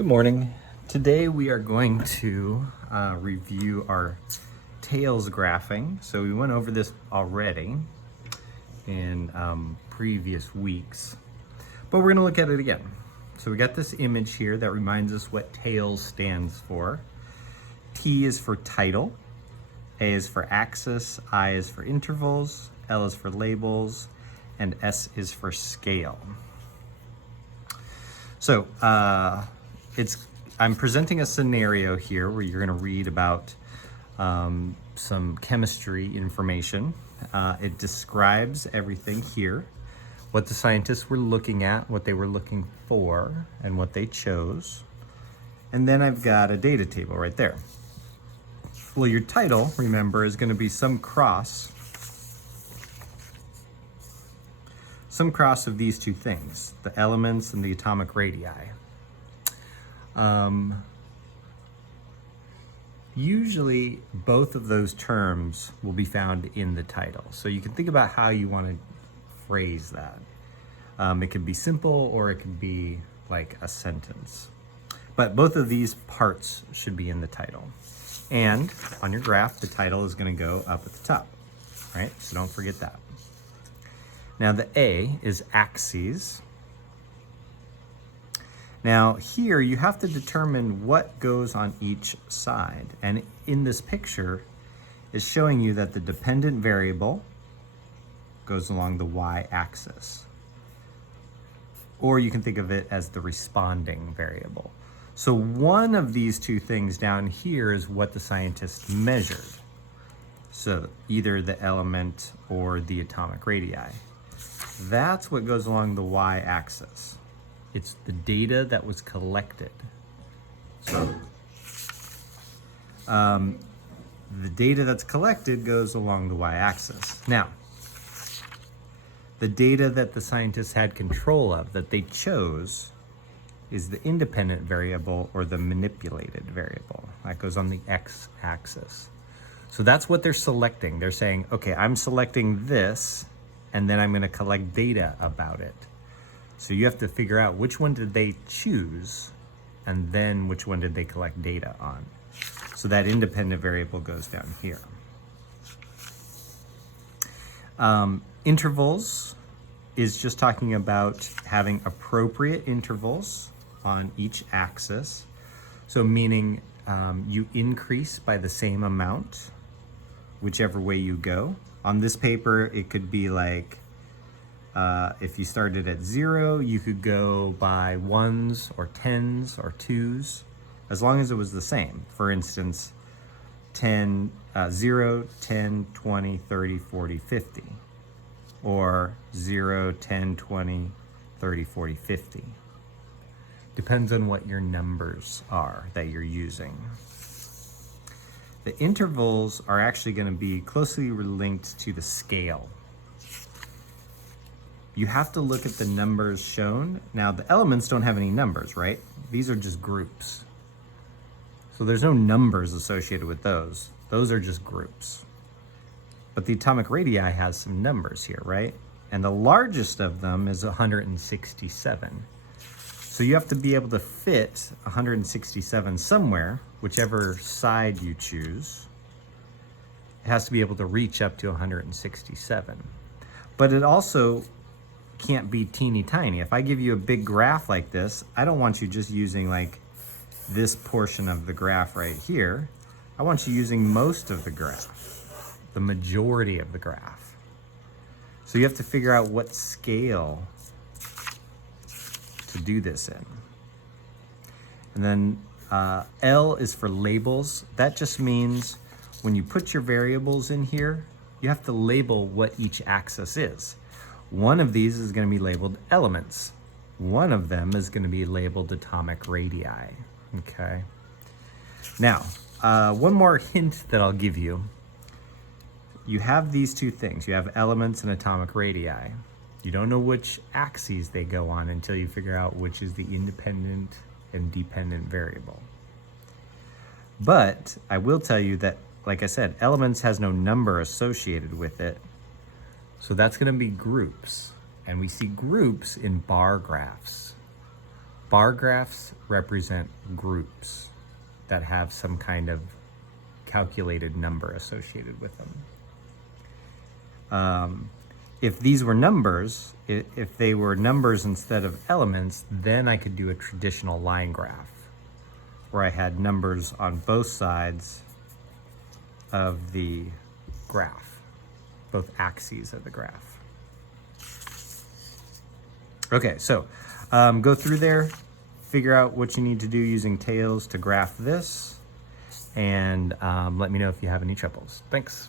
Good morning. Today we are going to review our tails graphing. So we went over this already in previous weeks, but we're going to look at it again. So we got this image here that reminds us what tails stands for. T is for title, A is for axis, I is for intervals, L is for labels, and S is for scale. So I'm presenting a scenario here where you're going to read about some chemistry information. It describes everything here, what the scientists were looking at, what they were looking for, and what they chose. And then I've got a data table right there. Well, your title, remember, is going to be some cross of these two things, the elements and the atomic radii. Usually both of those terms will be found in the title. So you can think about how you want to phrase that. It could be simple or it could be like a sentence. But both of these parts should be in the title. And on your graph, the title is going to go up at the top, right? So don't forget that. Now the A is axes. Now here you have to determine what goes on each side. And in this picture is showing you that the dependent variable goes along the y-axis. Or you can think of it as the responding variable. So one of these two things down here is what the scientists measured. So either the element or the atomic radii. That's what goes along the y-axis. It's the data that was collected. So the data that's collected goes along the y-axis. Now, the data that the scientists had control of, that they chose, is the independent variable or the manipulated variable. That goes on the x-axis. So that's what they're selecting. They're saying, okay, I'm selecting this, and then I'm going to collect data about it. So you have to figure out which one did they choose, and then which one did they collect data on. So that independent variable goes down here. Intervals is just talking about having appropriate intervals on each axis. So meaning you increase by the same amount, whichever way you go. On this paper, it could be like, if you started at 0, you could go by 1s or 10s or 2s, as long as it was the same. For instance, 0, 10, 20, 30, 40, 50. Or 0, 10, 20, 30, 40, 50. Depends on what your numbers are that you're using. The intervals are actually going to be closely linked to the scale. You have to look at the numbers shown. Now, the elements don't have any numbers, right? These are just groups. So there's no numbers associated with those. Those are just groups. But the atomic radii has some numbers here, right? And the largest of them is 167. So you have to be able to fit 167 somewhere, whichever side you choose. It has to be able to reach up to 167. But it also can't be teeny tiny. If I give you a big graph like this, I don't want you just using like this portion of the graph right here. I want you using most of the graph, the majority of the graph. So you have to figure out what scale to do this in. And then L is for labels. That just means when you put your variables in here, you have to label what each axis is. One of these is going to be labeled elements. One of them is going to be labeled atomic radii. Okay. Now, one more hint that I'll give you. You have these two things. You have elements and atomic radii. You don't know which axes they go on until you figure out which is the independent and dependent variable. But I will tell you that, like I said, elements has no number associated with it. So that's going to be groups. And we see groups in bar graphs. Bar graphs represent groups that have some kind of calculated number associated with them. If these were numbers, if they were numbers instead of elements, then I could do a traditional line graph where I had numbers on both sides of the graph, both axes of the graph. Okay, so go through there, figure out what you need to do using Tails to graph this, and let me know if you have any troubles. Thanks.